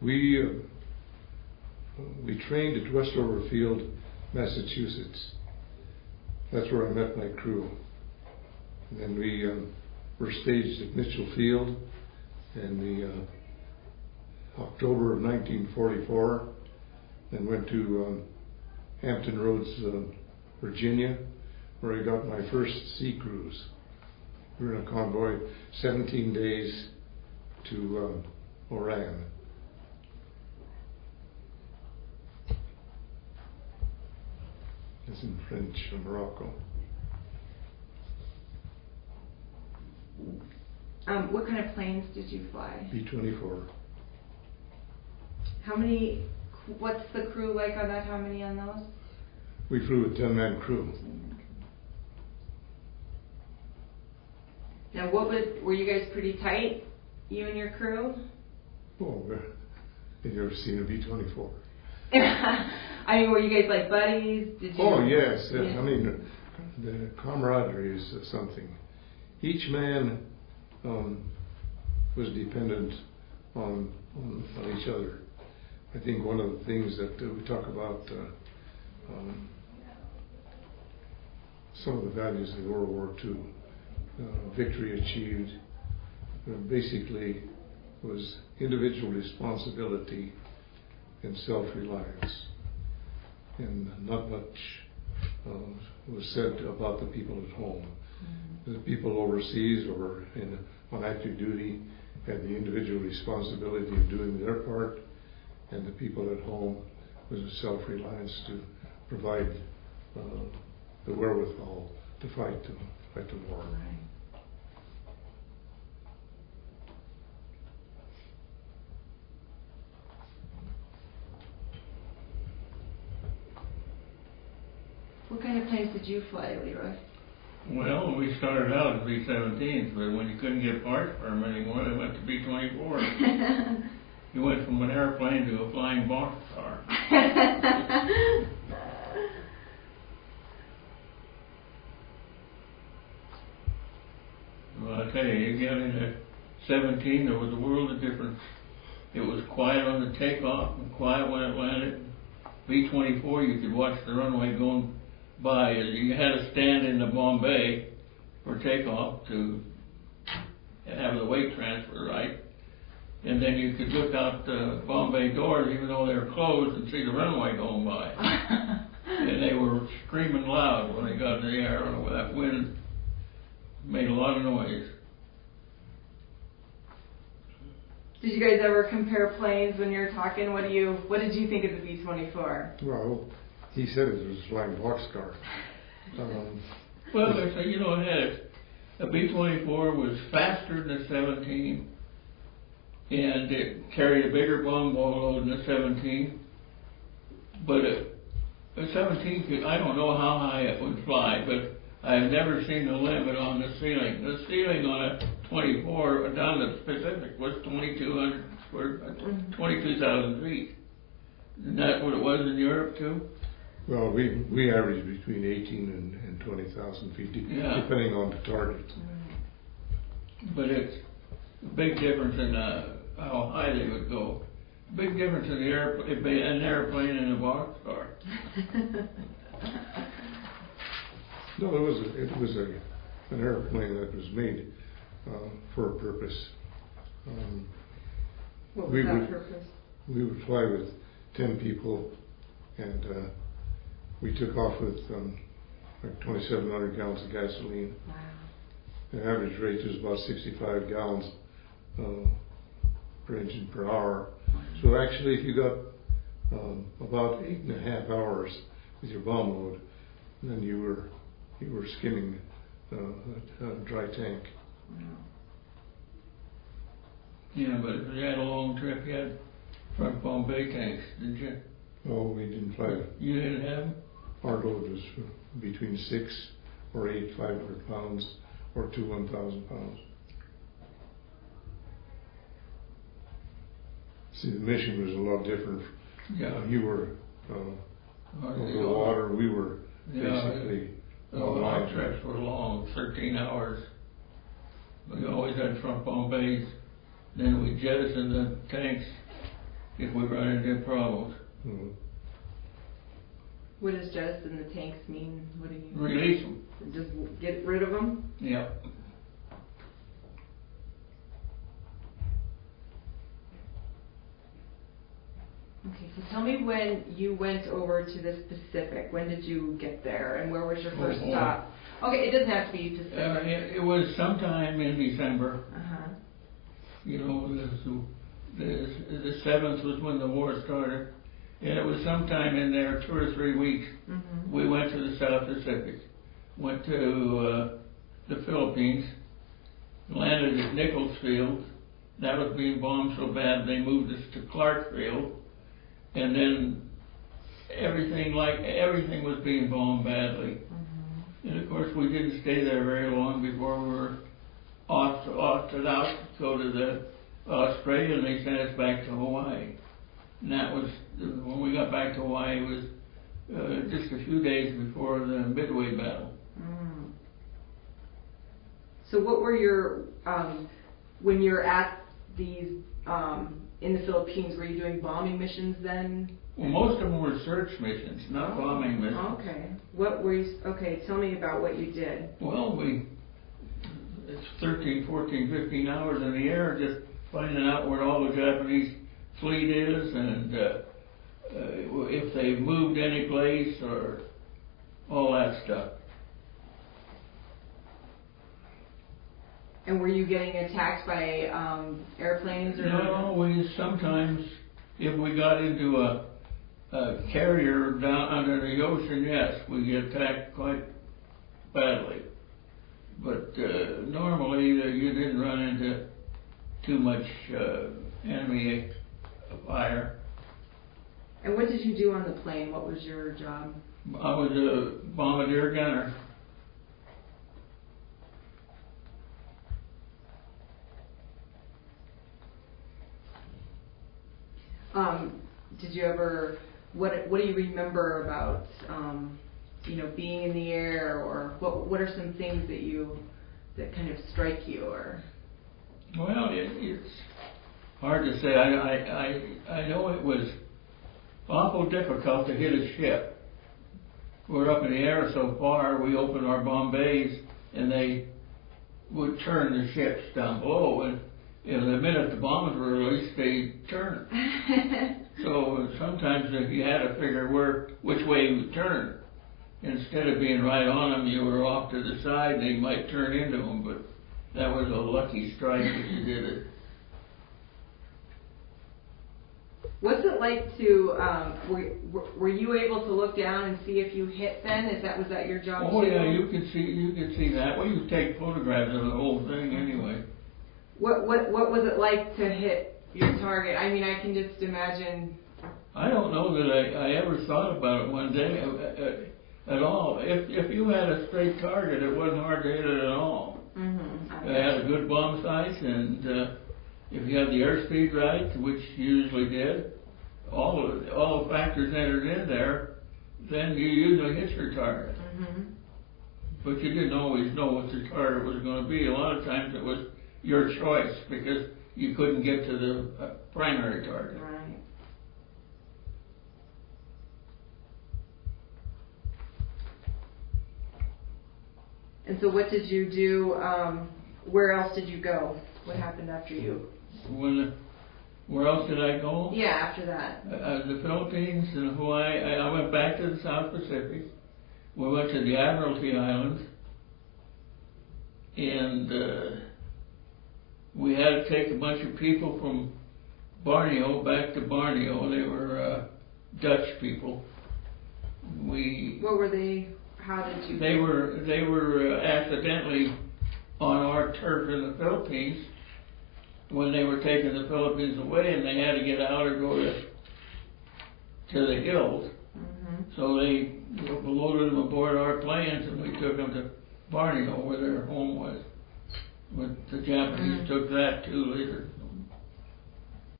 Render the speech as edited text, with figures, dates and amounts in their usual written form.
We trained at Westover Field, Massachusetts. That's where I met my crew. And then we were staged at Mitchell Field in the October of 1944, then went to Hampton Roads, Virginia, where I got my first sea cruise. We were in a convoy 17 days to Oran. It's in French, Morocco. What kind of planes did you fly? B-24. How many, what's the crew like on that? How many on those? We flew a 10-man crew. Now were you guys pretty tight, you and your crew? Oh, have you ever seen a B-24? I mean, were you guys like buddies? Did you? Oh, yes. I mean, the camaraderie is something. Each man was dependent on each other. I think one of the things that we talk about, some of the values of World War II, victory achieved, basically was individual responsibility and self-reliance. And not much was said about the people at home. Mm-hmm. The people overseas or on active duty had the individual responsibility of doing their part, and the people at home was a self-reliance to provide the wherewithal to fight the war. Right. What kind of planes did you fly, Leroy? Well, we started out at B-17s, but when you couldn't get parts for them anymore, they went to B-24. You went from an airplane to a flying boxcar. Well, I tell you, you get into 17, there was a world of difference. It was quiet on the takeoff and quiet when it landed. B-24, you could watch the runway going by. You had to stand in the Bombay for takeoff to have the weight transfer right. And then you could look out the Bombay doors, even though they were closed, and see the runway going by. And they were screaming loud when they got in the air. That wind made a lot of noise. Did you guys ever compare planes when you're talking? What did you think of the B-24? Well, he said it was a flying boxcar. Well, so, you know, a B-24 was faster than a 17, and it carried a bigger bomb load than a 17. But a 17, I don't know how high it would fly, but I've never seen the limit on the ceiling. The ceiling on a 24 down the Pacific was 22,000 feet. Isn't that what it was in Europe too? Well, we averaged between 18 and 20,000 feet, depending on the target. But it's a big difference in how high they would go. Big difference in an airplane and a boxcar. No, it was an airplane that was made for a purpose. What was that purpose? We would fly with 10 people, and we took off with like 2,700 gallons of gasoline. Wow. The average rate is about 65 gallons per engine per hour. So actually, if you got about 8.5 hours with your bomb load, then you were skimming a dry tank. Wow. Yeah, but if you had a long trip, you had front Bombay tanks, didn't you? Oh, we didn't fly. You didn't have them? Our load was between 6 or 8 500 pounds, or 2 1,000 pounds. See, the mission was a lot different. Yeah. You were over the water. We were basically. Our trips were long, 13 hours. We always had front Bombays. Then we jettisoned the tanks if we run into problems. Mhm. What does jettison the tanks mean? What do you Release them. just get rid of them? Yep. Okay, so tell me when you went over to the Pacific. When did you get there, and where was your first boy. stop? Okay, it doesn't have to be Pacific. It was sometime in December. Uh-huh. You know, the 7th was when the war started. And it was sometime in there, 2 or 3 weeks, Mm-hmm. we went to the South Pacific. Went to the Philippines, landed at Nichols Field. That was being bombed so bad they moved us to Clark Field. And then everything was being bombed badly. Mm-hmm. And of course we didn't stay there very long before we were off to go to the Australia, and they sent us back to Hawaii. And that was, when we got back to Hawaii, it was just a few days before the Midway battle. Mm. So what were your, when you're at these, in the Philippines, were you doing bombing missions then? Well, most of them were search missions, not bombing missions. Okay. What were you, okay, tell me about what you did. Well, it's 13, 14, 15 hours in the air just finding out where all the Japanese fleet is and if they've moved any place or all that stuff. And were you getting attacked by airplanes or? No, we sometimes, if we got into a carrier down under the ocean, yes, we get attacked quite badly. But normally you didn't run into too much enemy fire. And what did you do on the plane? What was your job? I was a bombardier gunner. Did you ever, what do you remember about, being in the air, or what are some things that kind of strike you, or? Well, it's hard to say. I know it was awful difficult to hit a ship. We're up in the air so far, we open our bomb bays and they would turn the ships down below, and the minute the bombs were released, they turned. So sometimes if you had to figure which way you would turn, instead of being right on them, you were off to the side and they might turn into them, but that was a lucky strike if you did it. What's it like to, were you able to look down and see if you hit then? Was that your job too? Oh yeah, you could see that. Well, you could take photographs of the whole thing anyway. What was it like to hit your target? I mean, I can just imagine. I don't know that I ever thought about it one day at all. If you had a straight target, it wasn't hard to hit it at all. Mm-hmm. It had a good bomb sight, and if you had the airspeed right, which you usually did, all the factors entered in there, then you usually hit your target. Mm-hmm. But you didn't always know what your target was going to be. A lot of times it was your choice because you couldn't get to the primary target. Right. And so what did you do, where else did you go? What happened after you? Where else did I go? Yeah, after that. The Philippines and Hawaii. I went back to the South Pacific. We went to the Admiralty Islands. And we had to take a bunch of people from Borneo back to Borneo. They were Dutch people. What were they? How did you? They were accidentally on our turf in the Philippines when they were taking the Philippines away, and they had to get out or go to the hills. Mm-hmm. So they loaded them aboard our planes, and we took them to Borneo, where their home was. But the Japanese took that too later.